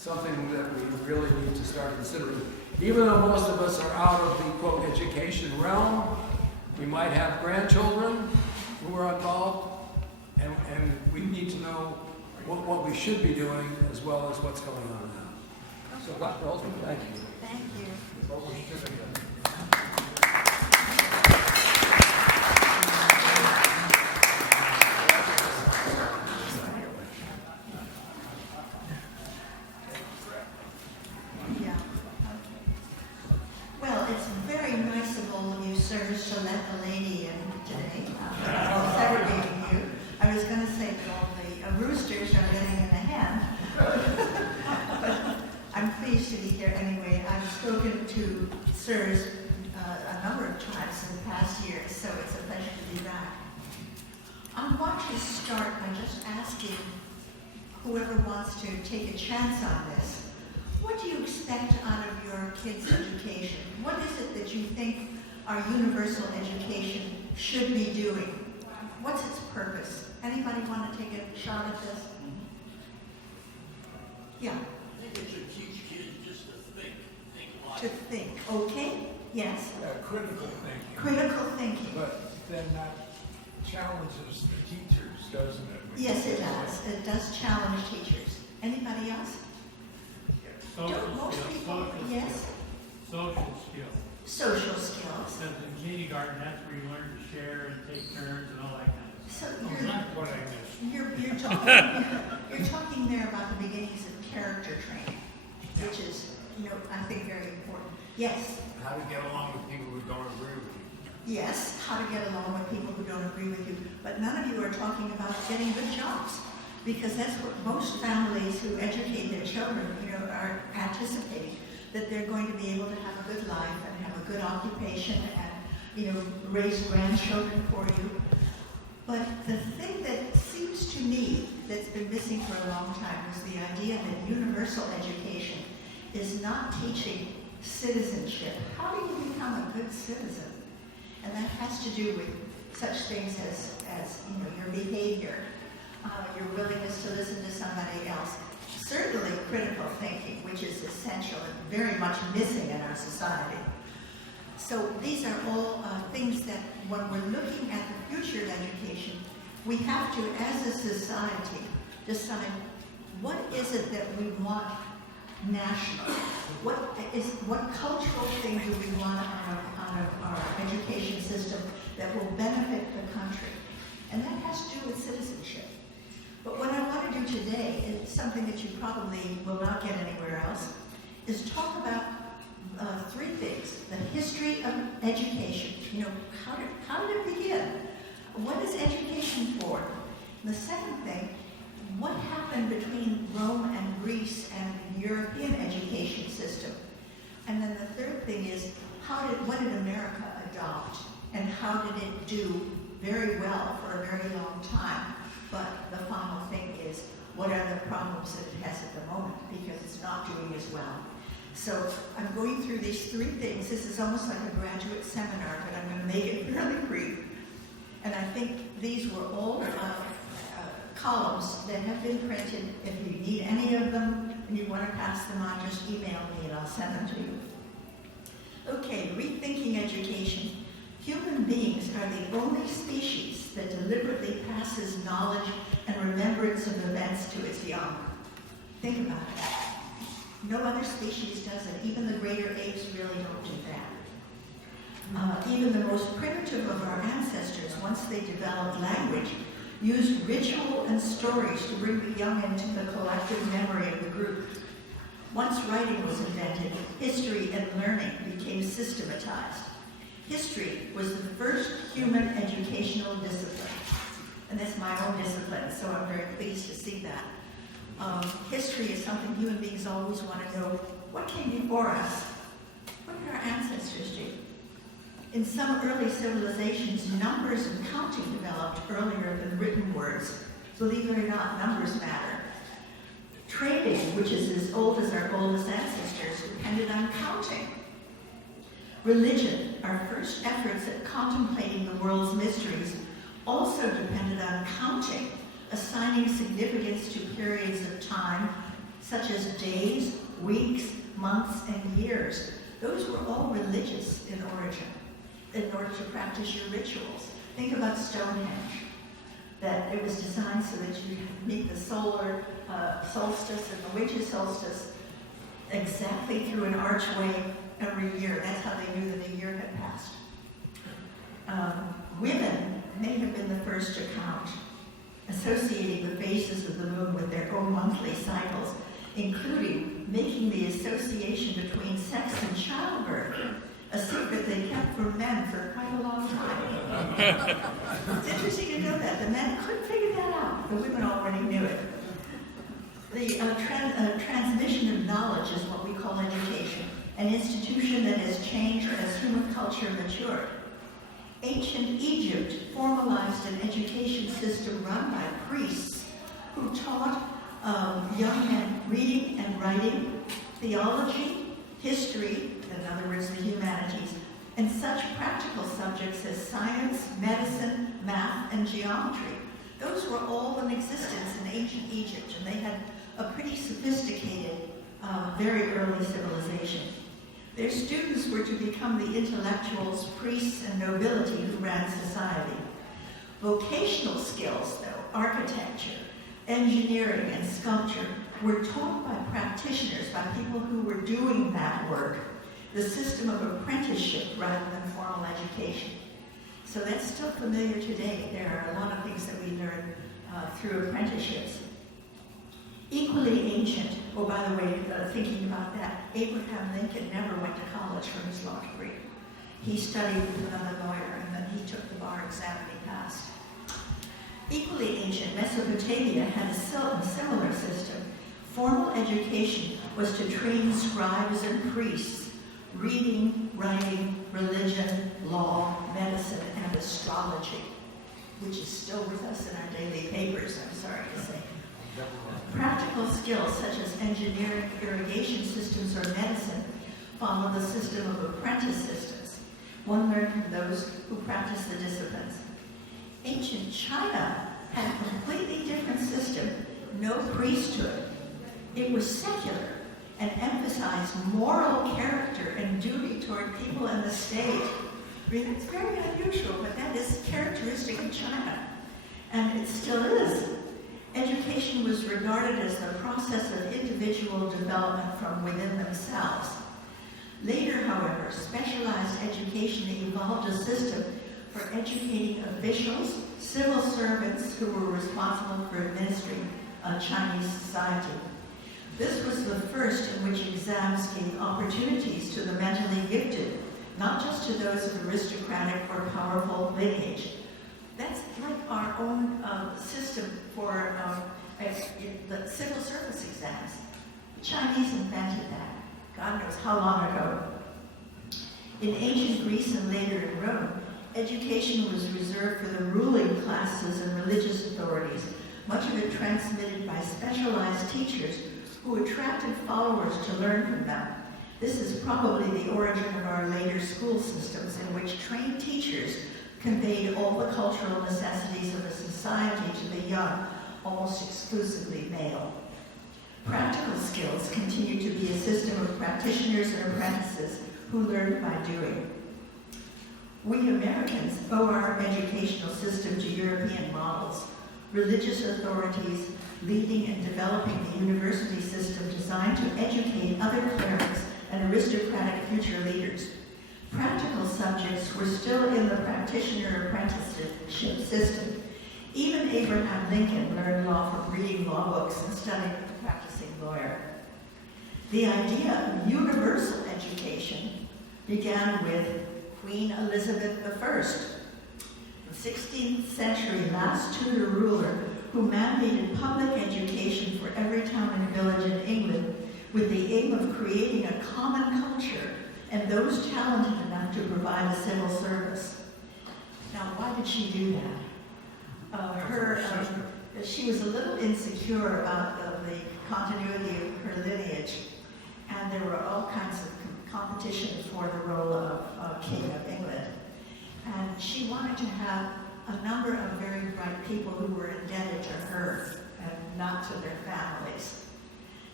something that we really need to start considering. Even though most of us are out of the, quote, education realm, we might have grandchildren who are involved, and we need to know what we should be doing as well as what's going on now. So, Dr. Holzman, thank you. Thank you. What we should be doing. Yeah. Well, it's very nice of all of you, sirs, to let the lady in today. Segregating you. I was going to say that all the roosters are getting in the hen. But I'm pleased to be here anyway. I've spoken to sirs a number of times in the past year, so it's a pleasure to be back. I want to start by just asking whoever wants to take a chance on this, what do you expect out of your kids' education? What is it that you think our universal education should be doing? What's its purpose? Anybody want to take a shot at this? Yeah. I think it should teach kids just to think To think. Okay? Yes. Critical thinking. Critical thinking. But then that challenges the teachers, doesn't it? Yes, it does. It does challenge teachers. Anybody else? Don't most people? Yes. Social skills. Social skills. Because in kindergarten, that's where you learn to share and take turns and all that kind of stuff. So you're, Not what I missed. you're talking there about the beginnings of character training, which is, I think very important. Yes. How to get along with people who don't agree with you. Yes, how to get along with people who don't agree with you. But none of you are talking about getting good jobs, because that's what most families who educate their children, are anticipating, that they're going to be able to have a good life and have a good occupation and, raise grandchildren for you. But the thing that seems to me that's been missing for a long time is the idea that universal education is not teaching citizenship. How do you become a good citizen? And that has to do with such things as your behavior, your willingness to listen to somebody else. Certainly critical thinking, which is essential and very much missing in our society. So these are all things that when we're looking at the future of education, we have to, as a society, decide what is it that we want national? What cultural thing do we want out of our education system that will benefit the country? And that has to do with citizenship. But what I want to do today is something that you probably will not get anywhere else, is talk about three things. The history of education. How did it begin? What is education for? And the second thing, what happened between Rome and Greece and the European education system? And then the third thing is, what did America adopt? And how did it do very well for a very long time? But the final thing is, what are the problems that it has at the moment? Because it's not doing as well. So I'm going through these three things. This is almost like a graduate seminar, but I'm going to make it fairly brief. And I think these were all columns that have been printed. If you need any of them and you want to pass them on, just email me and I'll send them to you. Okay, rethinking education. Human beings are the only species that deliberately passes knowledge and remembrance of events to its young. Think about it. No other species does it. Even the greater apes really don't do that. Even the most primitive of our ancestors, once they developed language, used ritual and stories to bring the young into the collective memory of the group. Once writing was invented, history and learning became systematized. History was the first human educational discipline. And that's my own discipline, so I'm very pleased to see that. History is something human beings always want to know. What came before us? What did our ancestors do? In some early civilizations, numbers and counting developed earlier than written words. Believe it or not, numbers matter. Trading, which is as old as our oldest ancestors, depended on counting. Religion, our first efforts at contemplating the world's mysteries, also depended on counting, assigning significance to periods of time such as days, weeks, months, and years. Those were all religious in origin, in order to practice your rituals. Think about Stonehenge, that it was designed so that you meet the solar solstice and the winter solstice exactly through an archway every year. That's how they knew that a year had passed. Women may have been the first to count, associating the phases of the moon with their own monthly cycles, including making the association between sex and childbirth a secret they kept from men for quite a long time. It's interesting to know that. The men couldn't figure that out. The women already knew it. The transmission of knowledge is what we call education, an institution that has changed as human culture matured. Ancient Egypt formalized an education system run by priests who taught young men reading and writing, theology, history, in other words, the humanities, and such practical subjects as science, medicine, math, and geometry. Those were all in existence in ancient Egypt, and they had a pretty sophisticated, very early civilization. Their students were to become the intellectuals, priests, and nobility who ran society. Vocational skills, though, architecture, engineering, and sculpture, were taught by practitioners, by people who were doing that work, the system of apprenticeship rather than formal education. So that's still familiar today. There are a lot of things that we learn through apprenticeships. Equally ancient, oh, by the way, thinking about that, Abraham Lincoln never went to college for his law degree. He studied with another lawyer, and then he took the bar exam and he passed. Equally ancient, Mesopotamia had a similar system. Formal education was to train scribes and priests, reading, writing, religion, law, medicine, and astrology, which is still with us in our daily papers, I'm sorry to say. Practical skills such as engineering, irrigation systems, or medicine follow the system of apprentice systems. One learned from those who practiced the disciplines. Ancient China had a completely different system, no priesthood. It was secular and emphasized moral character and duty toward people and the state. I mean, that's very unusual, but that is characteristic of China, and it still is. Education was regarded as the process of individual development from within themselves. Later, however, specialized education evolved a system for educating officials, civil servants who were responsible for administering Chinese society. This was the first in which exams gave opportunities to the mentally gifted, not just to those of aristocratic or powerful lineage. That's like our own system for the civil service exams. The Chinese invented that, God knows how long ago. In ancient Greece and later in Rome, education was reserved for the ruling classes and religious authorities, much of it transmitted by specialized teachers who attracted followers to learn from them. This is probably the origin of our later school systems, in which trained teachers conveyed all the cultural necessities of a society to the young, almost exclusively male. Practical skills continue to be a system of practitioners and apprentices who learned by doing. We Americans owe our educational system to European models, religious authorities leading and developing the university system designed to educate other clerics and aristocratic future leaders. Practical subjects were still in the practitioner-apprenticeship system. Even Abraham Lincoln learned law from reading law books and studying with a practicing lawyer. The idea of universal education began with Queen Elizabeth I, the 16th century last Tudor ruler who mandated public education for every town and village in England with the aim of creating a common culture and those talented enough to provide a civil service. Now, why did she do that? She was a little insecure about the continuity of her lineage, and there were all kinds of competition for the role of King of England. And she wanted to have a number of very bright people who were indebted to her and not to their families.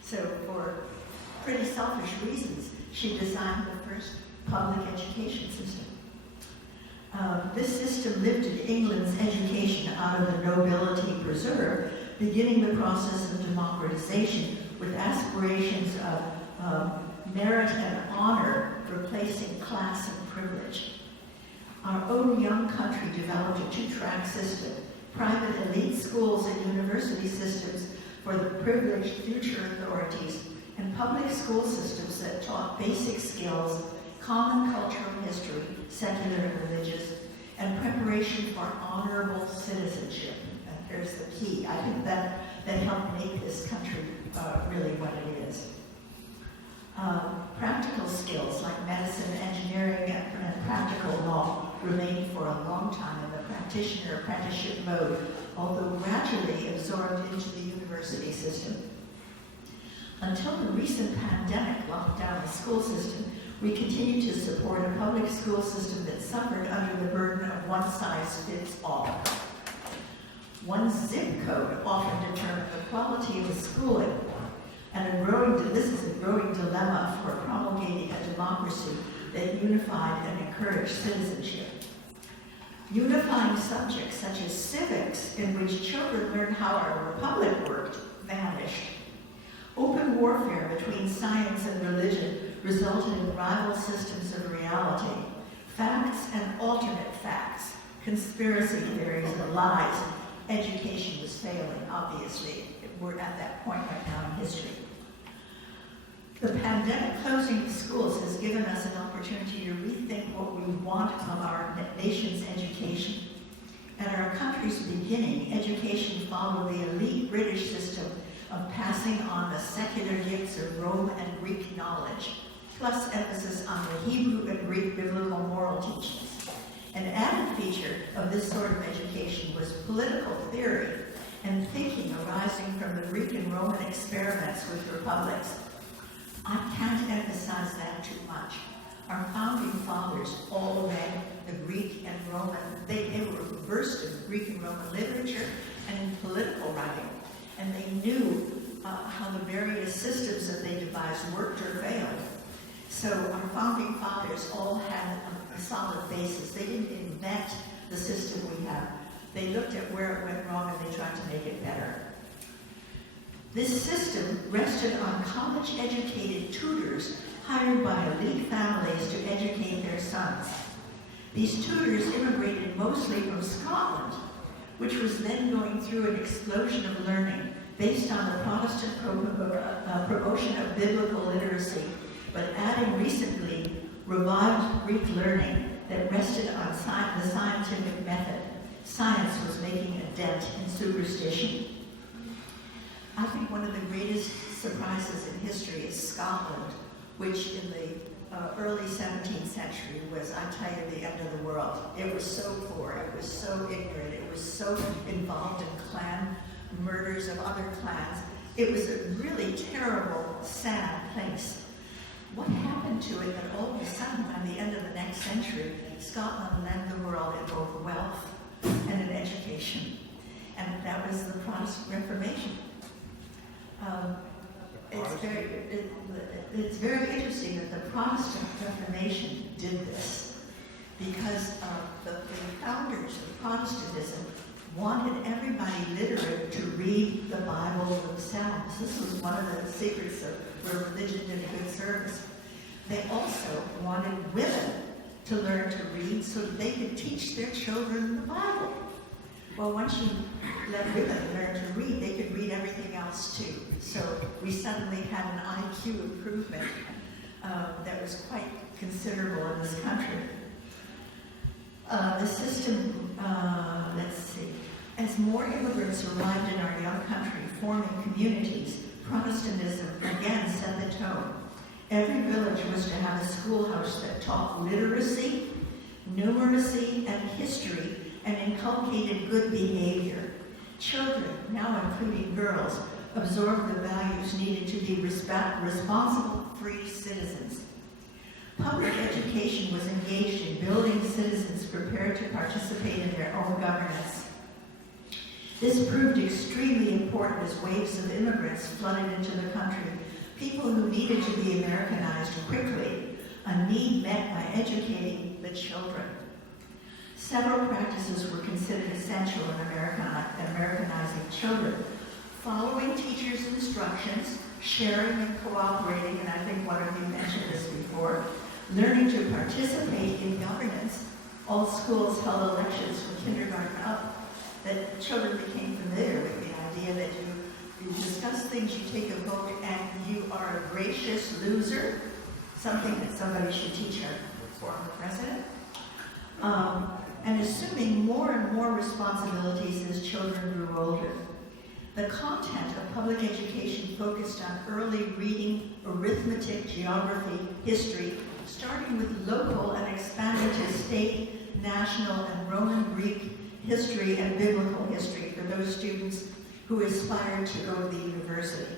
So for pretty selfish reasons, she designed the first public education system. This system lifted England's education out of the nobility preserve, beginning the process of democratization with aspirations of merit and honor replacing class and privilege. Our own young country developed a two-track system, private elite schools and university systems for the privileged future authorities, and public school systems that taught basic skills, common cultural history, secular and religious, and preparation for honorable citizenship. And here's the key. I think that helped make this country really what it is. Practical skills like medicine, engineering, and practical law remained for a long time in the practitioner apprenticeship mode, although gradually absorbed into the university system. Until the recent pandemic locked down the school system, we continue to support a public school system that suffered under the burden of one-size-fits-all. One zip code often determined the quality of the schooling, and this is a growing dilemma for promulgating a democracy that unified and encouraged citizenship. Unifying subjects such as civics, in which children learn how our republic worked, vanished. Open warfare between science and religion resulted in rival systems of reality, facts and alternate facts, conspiracy theories and lies. Education was failing, obviously. We're at that point right now in history. The pandemic closing of schools has given us an opportunity to rethink what we want of our nation's education. At our country's beginning, education followed the elite British system of passing on the secular gifts of Rome and Greek knowledge, plus emphasis on the Hebrew and Greek biblical moral teachings. An added feature of this sort of education was political theory and thinking arising from the Greek and Roman experiments with republics. I can't emphasize that too much. Our founding fathers all read the Greek and Roman. They were versed in Greek and Roman literature and in political writing. And they knew how the various systems that they devised worked or failed. So our founding fathers all had a solid basis. They didn't invent the system we have. They looked at where it went wrong and they tried to make it better. This system rested on college-educated tutors hired by elite families to educate their sons. These tutors immigrated mostly from Scotland, which was then going through an explosion of learning based on the Protestant promotion of biblical literacy, but adding recently revived Greek learning that rested on the scientific method. Science was making a dent in superstition. I think one of the greatest surprises in history is Scotland, which in the early 17th century was, I tell you, the end of the world. It was so poor, it was so ignorant, it was so involved in clan murders of other clans. It was a really terrible, sad place. What happened to it that all of a sudden, by the end of the next century, Scotland led the world in both wealth and in education? And that was the Protestant Reformation. It's very interesting that the Protestant Reformation did this because the founders of Protestantism wanted everybody literate to read the Bible themselves. This was one of the secrets of where religion did a good service. They also wanted women to learn to read so that they could teach their children the Bible. Well, once you let women learn to read, they could read everything else too. So we suddenly had an IQ improvement that was quite considerable in this country. The system, let's see, as more immigrants arrived in our young country, forming communities, Protestantism again set the tone. Every village was to have a schoolhouse that taught literacy, numeracy, and history, and inculcated good behavior. Children, now including girls, absorbed the values needed to be responsible, free citizens. Public education was engaged in building citizens prepared to participate in their own governance. This proved extremely important as waves of immigrants flooded into the country, people who needed to be Americanized quickly, a need met by educating the children. Several practices were considered essential in Americanizing children. Following teachers' instructions, sharing and cooperating, and I think one of you mentioned this before, learning to participate in governance. All schools held elections from kindergarten up, that children became familiar with the idea that you discuss things, you take a vote, and you are a gracious loser, something that somebody should teach our former president. And assuming more and more responsibilities as children grew older. The content of public education focused on early reading, arithmetic, geography, history, starting with local and expanded to state, national, and Roman Greek history and biblical history for those students who aspired to go to the university.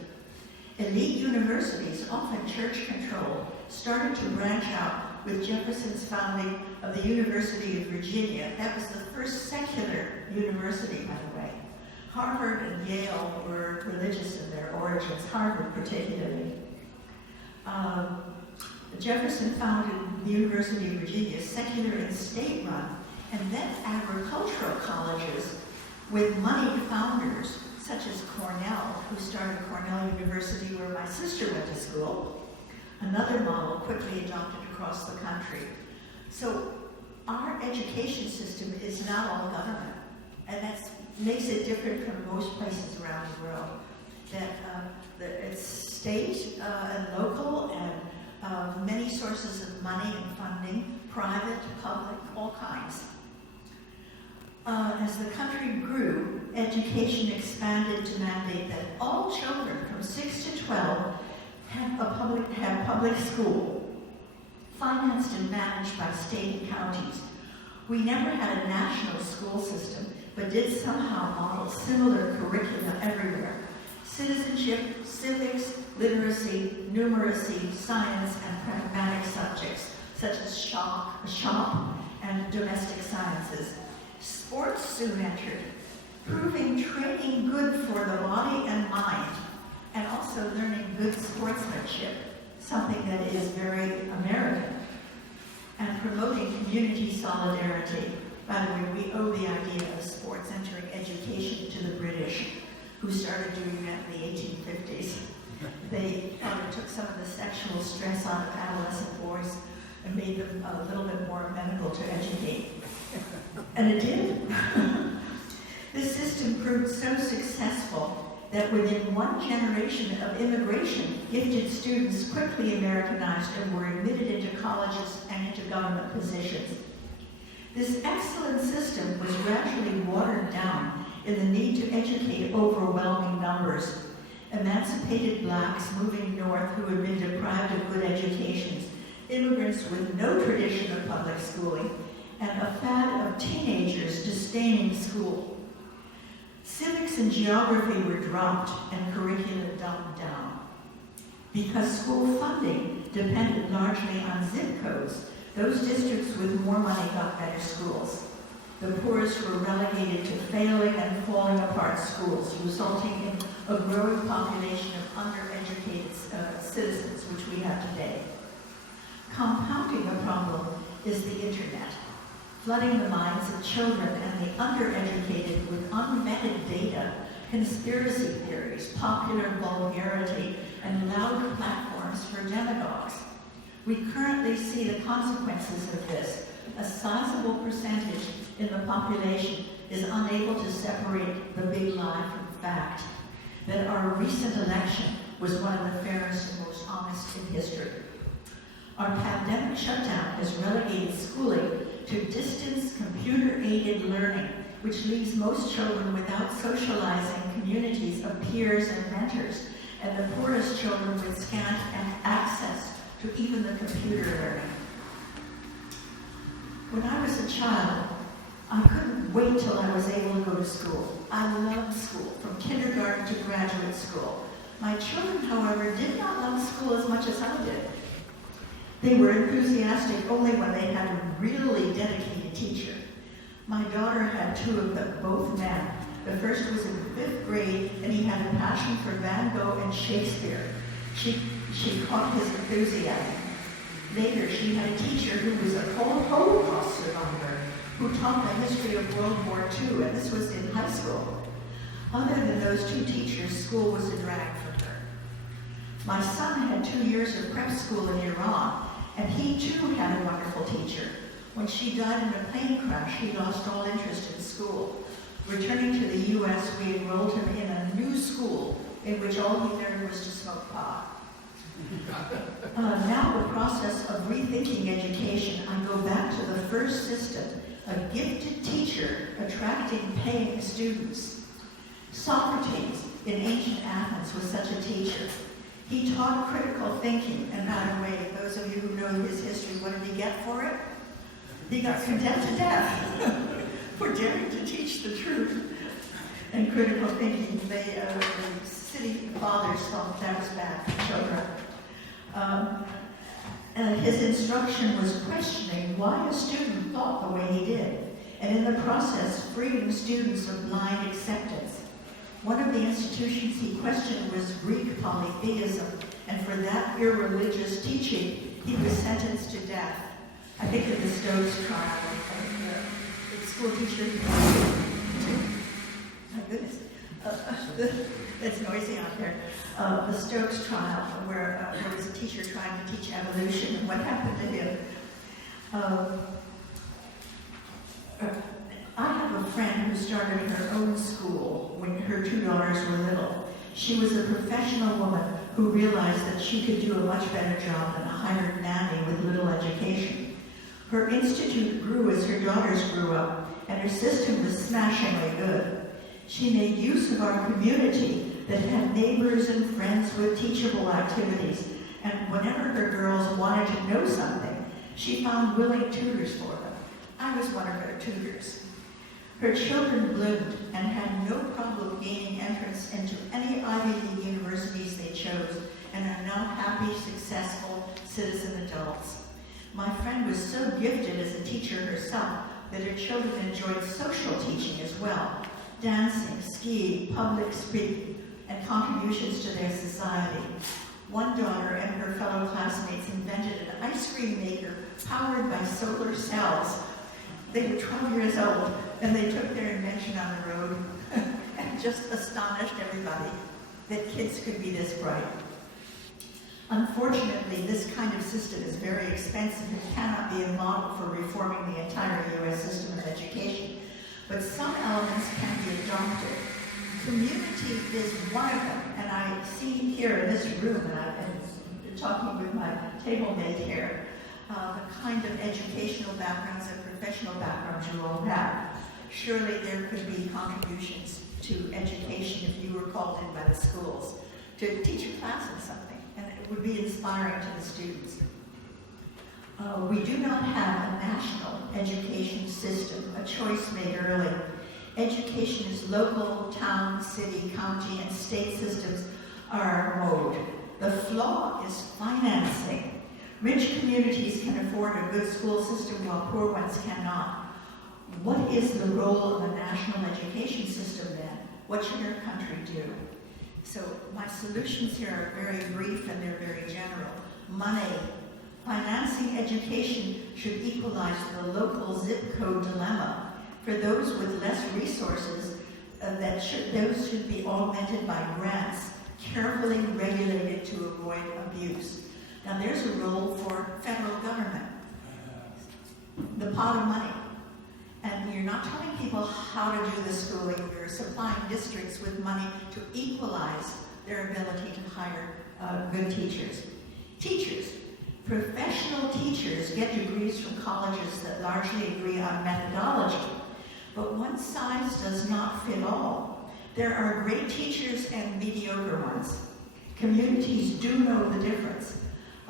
Elite universities, often church-controlled, started to branch out with Jefferson's founding of the University of Virginia. That was the first secular university, by the way. Harvard and Yale were religious in their origins, Harvard particularly. Jefferson founded the University of Virginia, secular and state-run, and then agricultural colleges with moneyed founders, such as Cornell, who started Cornell University where my sister went to school, another model quickly adopted across the country. So our education system is not all government, and that makes it different from most places around the world. That it's state and local and many sources of money and funding, private, public, all kinds. As the country grew, education expanded to mandate that all children from 6 to 12 have public school, financed and managed by state and counties. We never had a national school system, but did somehow model similar curricula everywhere. Citizenship, civics, literacy, numeracy, science, and pragmatic subjects, such as shop and domestic sciences. Sports soon entered, proving training good for the body and mind, and also learning good sportsmanship, something that is very American, and promoting community solidarity. By the way, we owe the idea of sports entering education to the British, who started doing that in the 1850s. They took some of the sexual stress out of adolescent boys and made them a little bit more amenable to educate. And it did. This system proved so successful that within one generation of immigration, gifted students quickly Americanized and were admitted into colleges and into government positions. This excellent system was gradually watered down in the need to educate overwhelming numbers. Emancipated blacks moving north who had been deprived of good educations, immigrants with no tradition of public schooling, and a fad of teenagers disdaining school. Civics and geography were dropped and curricula dumbed down. Because school funding depended largely on zip codes, those districts with more money got better schools. The poorest were relegated to failing and falling apart schools, resulting in a growing population of undereducated citizens, which we have today. Compounding the problem is the internet, flooding the minds of children and the undereducated with unvetted data, conspiracy theories, popular vulgarity, and loud platforms for demagogues. We currently see the consequences of this. A sizable percentage in the population is unable to separate the big lie from fact, that our recent election was one of the fairest and most honest in history. Our pandemic shutdown has relegated schooling to distance computer-aided learning, which leaves most children without socializing communities of peers and mentors, and the poorest children with scant access to even the computer learning. When I was a child, I couldn't wait till I was able to go to school. I loved school, from kindergarten to graduate school. My children, however, did not love school as much as I did. They were enthusiastic only when they had a really dedicated teacher. My daughter had two of them, both men, The first was in the 5th grade, and he had a passion for Van Gogh and Shakespeare. She caught his enthusiasm. Later, she had a teacher who was a Holocaust survivor who taught the history of World War II, and this was in high school. Other than those two teachers, school was a drag for her. My son had 2 years of prep school in Iran, and he too had a wonderful teacher. When she died in a plane crash, he lost all interest in school. Returning to the U.S., we enrolled him in a new school in which all he learned was to smoke pot. Now the process of rethinking education, I go back to the first system, a gifted teacher attracting paying students. Socrates in ancient Athens was such a teacher. He taught critical thinking, and by the way, those of you who know his history, what did he get for it? He got condemned to death for daring to teach the truth and critical thinking. The city fathers thought that was bad for children. His instruction was questioning why a student thought the way he did, and in the process, freeing students of blind acceptance. One of the institutions he questioned was Greek polytheism, and for that irreligious teaching, he was sentenced to death. I think in the Stokes trial, the school teacher, my goodness, it's noisy out there. The Stokes trial, where there was a teacher trying to teach evolution, and what happened to him. I have a friend who started her own school when her 2 daughters were little. She was a professional woman who realized that she could do a much better job than a hired nanny with little education. Her institute grew as her daughters grew up, and her system was smashingly good. She made use of our community that had neighbors and friends with teachable activities, and whenever her girls wanted to know something, she found willing tutors for them. I was one of her tutors. Her children bloomed and had no problem gaining entrance into any Ivy League universities they chose, and are now happy, successful citizen adults. My friend was so gifted as a teacher herself that her children enjoyed social teaching as well, dancing, skiing, public speaking, and contributions to their society. One daughter and her fellow classmates invented an ice cream maker powered by solar cells. They were 12 years old, and they took their invention on the road and just astonished everybody that kids could be this bright. Unfortunately, this kind of system is very expensive and cannot be a model for reforming the entire U.S. system of education, but some elements can be adopted. Community is one of them, and I see here in this room, and I've been talking with my table mate here, the kind of educational backgrounds and professional backgrounds you all have. Surely there could be contributions to education if you were called in by the schools to teach a class in something, and it would be inspiring to the students. We do not have a national education system, a choice made early. Education is local, town, city, county, and state systems are our mode. The flaw is financing. Rich communities can afford a good school system while poor ones cannot. What is the role of a national education system then? What should our country do? So my solutions here are very brief and they're very general. Money. Financing education should equalize the local zip code dilemma. For those with less resources, those should be augmented by grants, carefully regulated to avoid abuse. Now there's a role for federal government, the pot of money. And you're not telling people how to do the schooling, you're supplying districts with money to equalize their ability to hire good teachers. Teachers. Professional teachers get degrees from colleges that largely agree on methodology, but one size does not fit all. There are great teachers and mediocre ones. Communities do know the difference.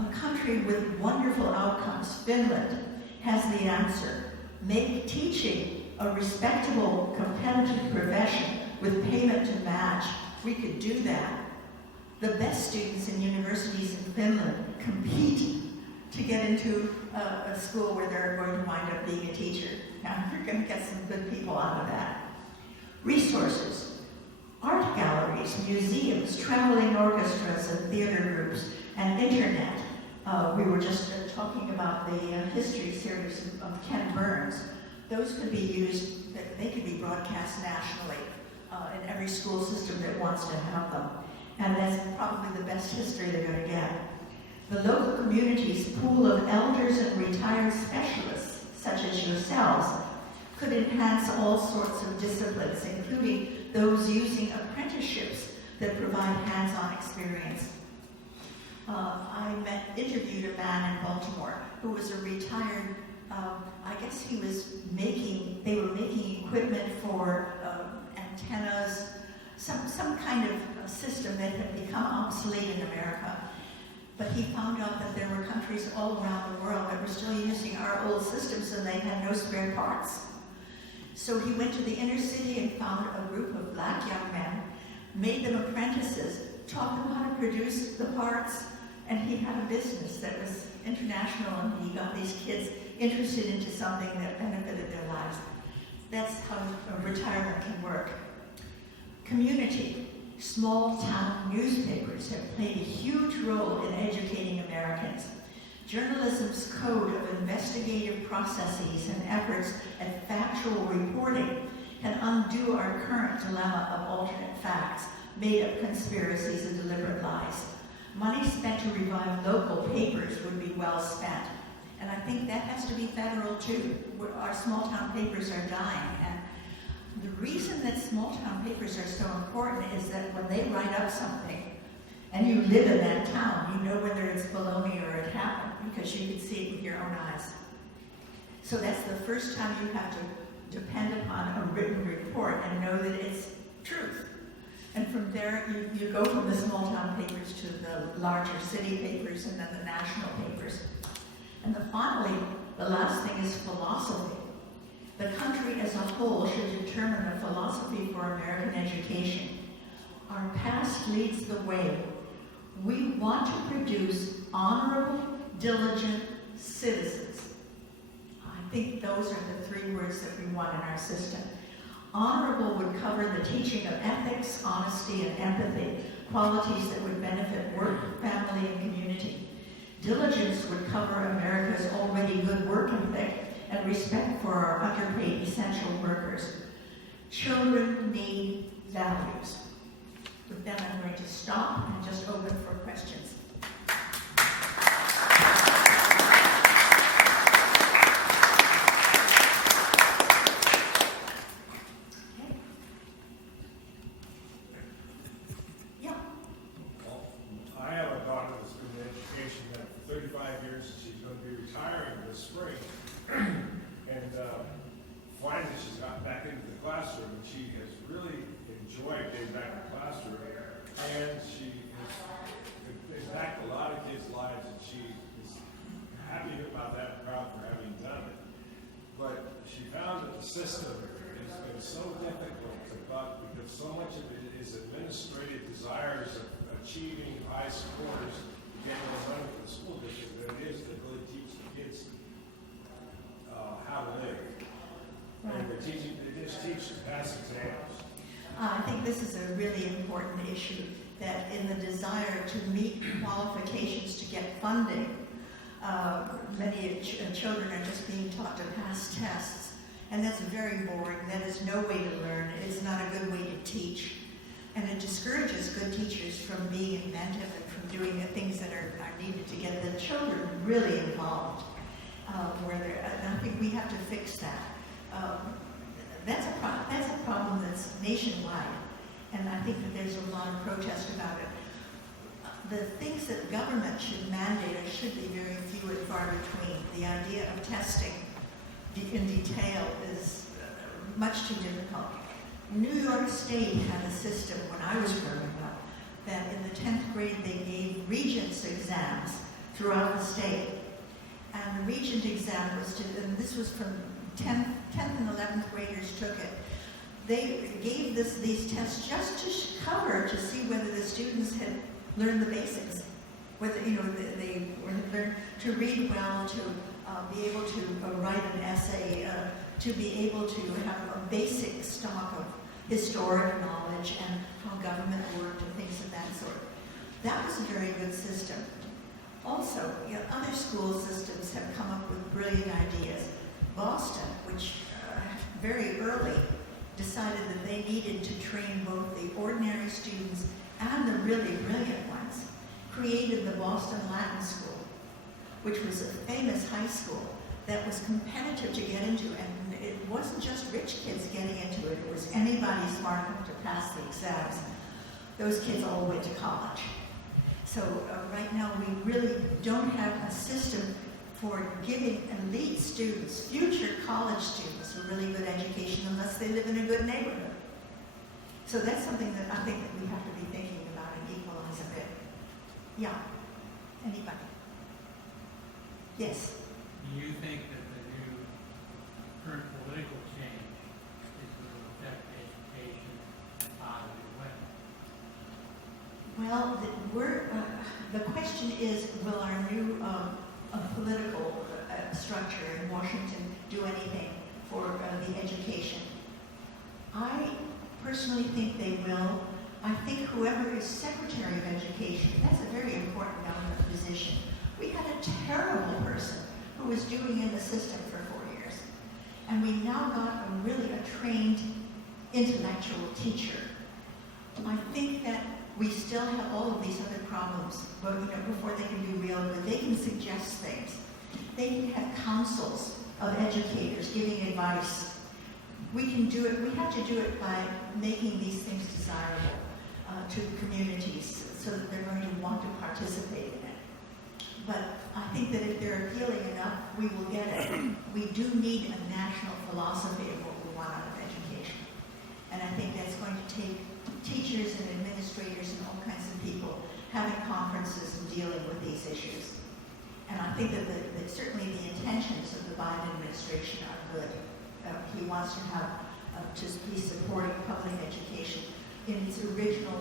A country with wonderful outcomes, Finland, has the answer. Make teaching a respectable, competitive profession with payment to match. We could do that. The best students in universities in Finland compete to get into a school where they're going to wind up being a teacher. Now, you're going to get some good people out of that. Resources: art galleries, museums, traveling orchestras and theater groups, and internet. We were just talking about the history series of Ken Burns. Those could be used, they could be broadcast nationally in every school system that wants to have them. And that's probably the best history they're going to get. The local community's pool of elders and retired specialists, such as yourselves, could enhance all sorts of disciplines, including those using apprenticeships that provide hands-on experience. I interviewed a man in Baltimore who was a retired, I guess they were making equipment for antennas, some kind of system that had become obsolete in America. But he found out that there were countries all around the world that were still using our old systems and they had no spare parts. So he went to the inner city and found a group of black young men, made them apprentices, taught them how to produce the parts, and he had a business that was international, and he got these kids interested into something that benefited their lives. That's how retirement can work. Community. Small town newspapers have played a huge role in educating Americans. Journalism's code of investigative processes and efforts at factual reporting can undo our current dilemma of alternate facts, made-up conspiracies, and deliberate lies. Money spent to revive local papers would be well spent. And I think that has to be federal too. Our small town papers are dying. And the reason that small town papers are so important is that when they write up something, and you live in that town, you know whether it's baloney or it happened, because you can see it with your own eyes. So that's the first time you have to depend upon a written report and know that it's truth. And from there, you go from the small town papers to the larger city papers and then the national papers. And finally, the last thing is philosophy. The country as a whole should determine the philosophy for American education. Our past leads the way. We want to produce honorable, diligent citizens. I think those are the three words that we want in our system. Honorable would cover the teaching of ethics, honesty, and empathy, qualities that would benefit work, family, and community. Diligence would cover America's already good work ethic and respect for our underpaid essential workers. Children need values. With that, I'm going to stop and just open for questions. Okay. Yeah. Well, I have a daughter that's been in education now for 35 years, and she's going to be retiring this spring. And finally, she's gotten back into the classroom, and she has really enjoyed getting back in the classroom. And she has impacted a lot of kids' lives, and she is happy about that and proud for having done it. But she found that the system has been so difficult to buck because so much of it is administrative desires of achieving high scores to get more money for the school district than it is to really teach the kids how to live. Right. And they just teach to pass exams. I think this is a really important issue, that in the desire to meet qualifications to get funding, many children are just being taught to pass tests. And that's very boring. That is no way to learn. It's not a good way to teach. And it discourages good teachers from being inventive and from doing the things that are needed to get the children really involved. And I think we have to fix that. That's a problem that's nationwide, and I think that there's a lot of protest about it. The things that government should mandate should be very few and far between. The idea of testing in detail is much too difficult. New York State had a system when I was growing up that in the 10th grade they gave regents exams throughout the state. And the regent exam was and this was from 10th and 11th graders took it. They gave these tests just to cover, to see whether the students had learned the basics, whether they learned to read well, to be able to write an essay, to be able to have a basic stock historic knowledge and how government worked and things of that sort. That was a very good system. Also, other school systems have come up with brilliant ideas. Boston, which very early decided that they needed to train both the ordinary students and the really brilliant ones, created the Boston Latin School, which was a famous high school that was competitive to get into, and it wasn't just rich kids getting into it, it was anybody smart enough to pass the exams. Those kids all went to college. So right now we really don't have a system for giving elite students, future college students, a really good education unless they live in a good neighborhood. So that's something that I think that we have to be thinking about and equalize a bit. Yeah, anybody? Yes? Do you think that the new current political change is going to affect education in a positive way? Well, the question is, will our new political structure in Washington do anything for the education? I personally think they will. I think whoever is Secretary of Education, that's a very important government position. We had a terrible person who was doing in the system for 4 years. And we now got a trained intellectual teacher. I think that we still have all of these other problems, but before they can do real good, they can suggest things. They can have councils of educators giving advice. We can do it, we have to do it by making these things desirable to communities so that they're going to want to participate in it. But I think that if they're appealing enough, we will get it. We do need a national philosophy of what we want out of education. And I think that's going to take teachers and administrators and all kinds of people having conferences and dealing with these issues. And I think that certainly the intentions of the Biden administration are good. He wants to have, to be supporting public education in its original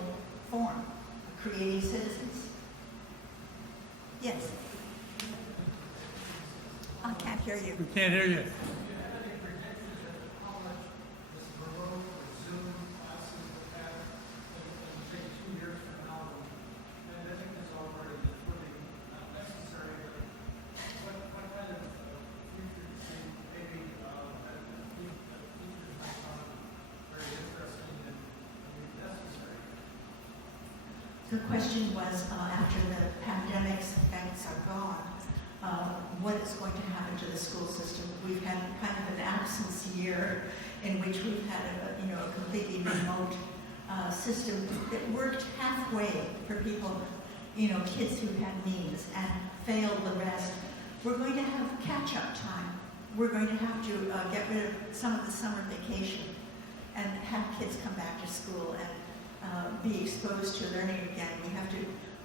form, creating citizens. Yes? I can't hear you. We can't hear you. The question was, after the pandemic's effects are gone, what is going to happen to the school system? We've had kind of an absence year in which we've had a completely remote system that worked halfway for people, kids who had means and failed the rest. We're going to have catch-up time. We're going to have to get rid of some of the summer vacation and have kids come back to school and be exposed to learning again. We have to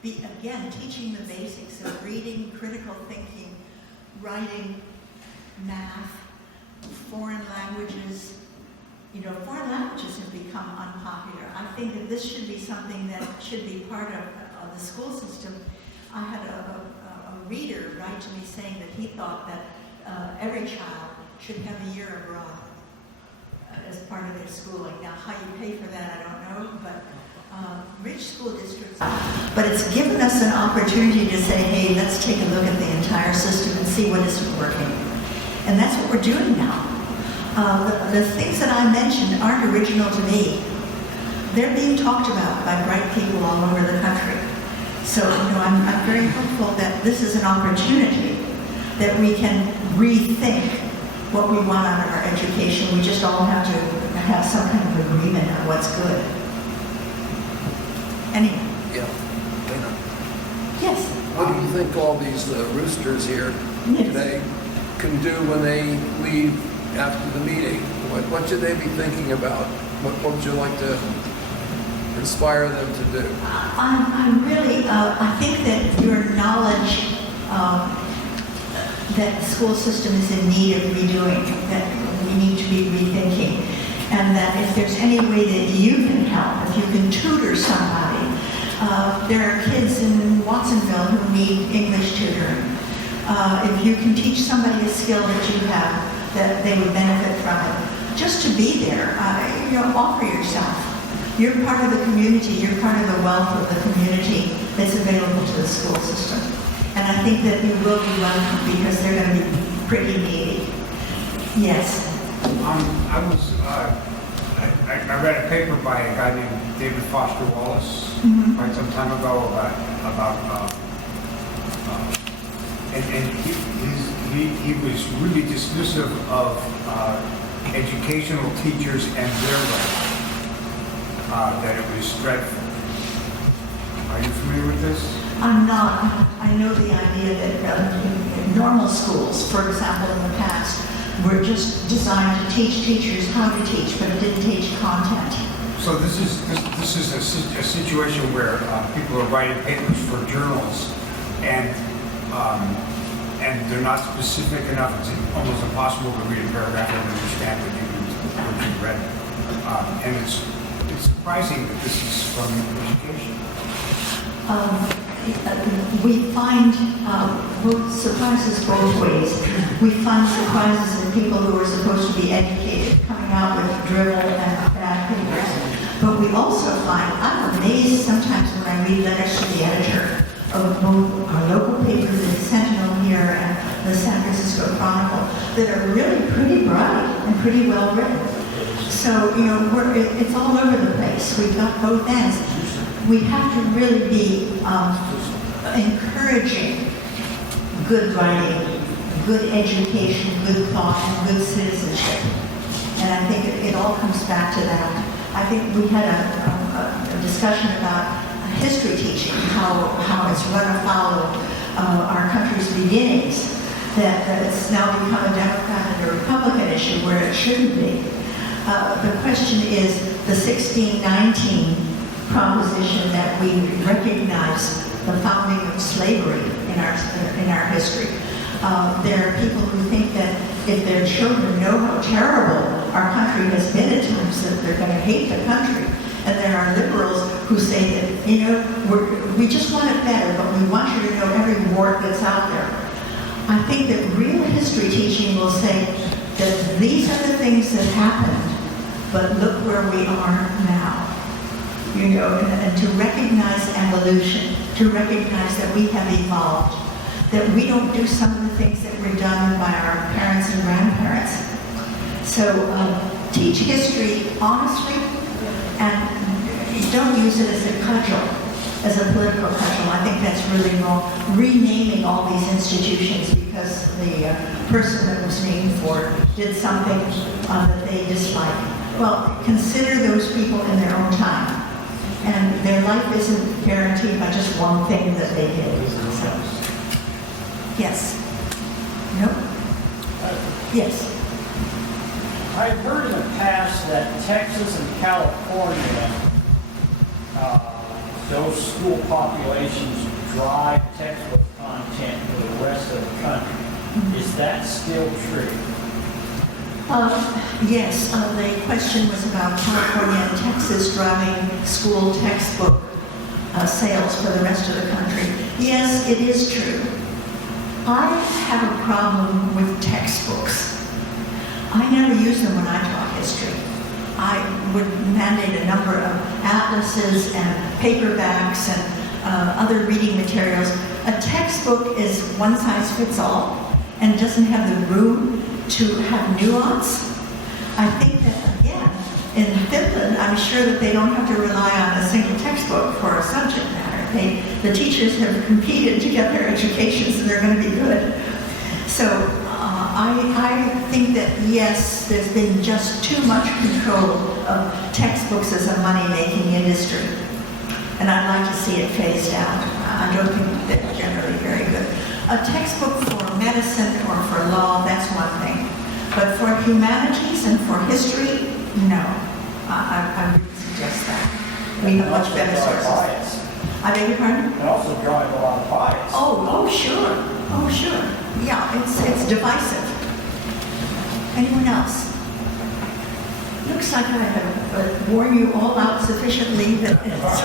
be, again, teaching the basics of reading, critical thinking, writing, math, foreign languages. Foreign languages have become unpopular. I think that this should be something that should be part of the school system. I had a reader write to me saying that he thought that every child should have a year abroad as part of their schooling. Now, how you pay for that, I don't know, but rich school districts. But it's given us an opportunity to say, hey, let's take a look at the entire system and see what isn't working. And that's what we're doing now. The things that I mentioned aren't original to me. They're being talked about by bright people all over the country. So, I'm very hopeful that this is an opportunity that we can rethink what we want out of our education. We just all have to have some kind of agreement on what's good. Anyway. Yeah. Laina, Yes. what do you think all these roosters here Yes. today can do when they leave after the meeting? What should they be thinking about? What would you like to inspire them to do? I'm really, I think that your knowledge that the school system is in need of redoing, that we need to be rethinking, and that if there's any way that you can help, if you can tutor somebody. There are kids in Watsonville who need English tutoring. If you can teach somebody a skill that you have, that they would benefit from it. just to be there, offer yourself. You're part of the community, you're part of the wealth of the community that's available to the school system. And I think that you will be welcome because they're going to be pretty needy. Yes. I read a paper by a guy named David Foster Wallace quite some time ago and he was really dismissive of educational teachers and their work, that it was dreadful. Are you familiar with this? I'm not. I know the idea that in normal schools, for example, in the past, were just designed to teach teachers how to teach, but it didn't teach content. So this is a situation where people are writing papers for journals, and they're not specific enough. It's almost impossible to read a paragraph and understand what you read. And it's surprising that this is from education. We find surprises both ways. We find surprises in people who are supposed to be educated coming out with drivel and bad papers. But we also find, I'm amazed sometimes when I read letters to the editor of both our local papers, the Sentinel here and the San Francisco Chronicle, that are really pretty bright and pretty well written. So, it's all over the place. We've got both ends. We have to really be encouraging good writing, good education, good thought, and good citizenship. And I think it all comes back to that. I think we had a discussion about history teaching, how it's run afoul of our country's beginnings, that it's now become a Democrat and a Republican issue where it shouldn't be. The question is the 1619 proposition that we recognize the founding of slavery in our history. There are people who think that if their children know how terrible our country has been at times, that they're going to hate the country. And there are liberals who say that, we just want it better, but we want you to know every wart that's out there. I think that real history teaching will say that these are the things that happened, but look where we are now. And to recognize evolution, to recognize that we have evolved, that we don't do some of the things that were done by our parents and grandparents. So teach history honestly, and don't use it as a cudgel, as a political cudgel. I think that's really wrong. Renaming all these institutions because the person that was named for did something that they dislike. Well, consider those people in their own time. And their life isn't guaranteed by just one thing that they did. So, yes. No? Yes. I've heard in the past that Texas and California, those school populations drive textbook content for the rest of the country. Is that still true? Yes, the question was about California and Texas driving school textbook sales for the rest of the country. Yes, it is true. I have a problem with textbooks. I never use them when I taught history. I would mandate a number of atlases and paperbacks and other reading materials. A textbook is one size fits all and doesn't have the room to have nuance. I think that, again, in Finland, I'm sure that they don't have to rely on a single textbook for a subject matter. The teachers have competed to get their educations and they're going to be good. So I think that, yes, there's been just too much control of textbooks as a money-making industry. And I'd like to see it phased out. I don't think they're generally very good. A textbook for medicine or for law, that's one thing. But for humanities and for history, no. I wouldn't suggest that. We have much better sources. I beg your pardon? It also drives a lot of bias. Oh, sure. Oh, sure. Yeah, it's divisive. Anyone else? Looks like I have worn you all out sufficiently that it's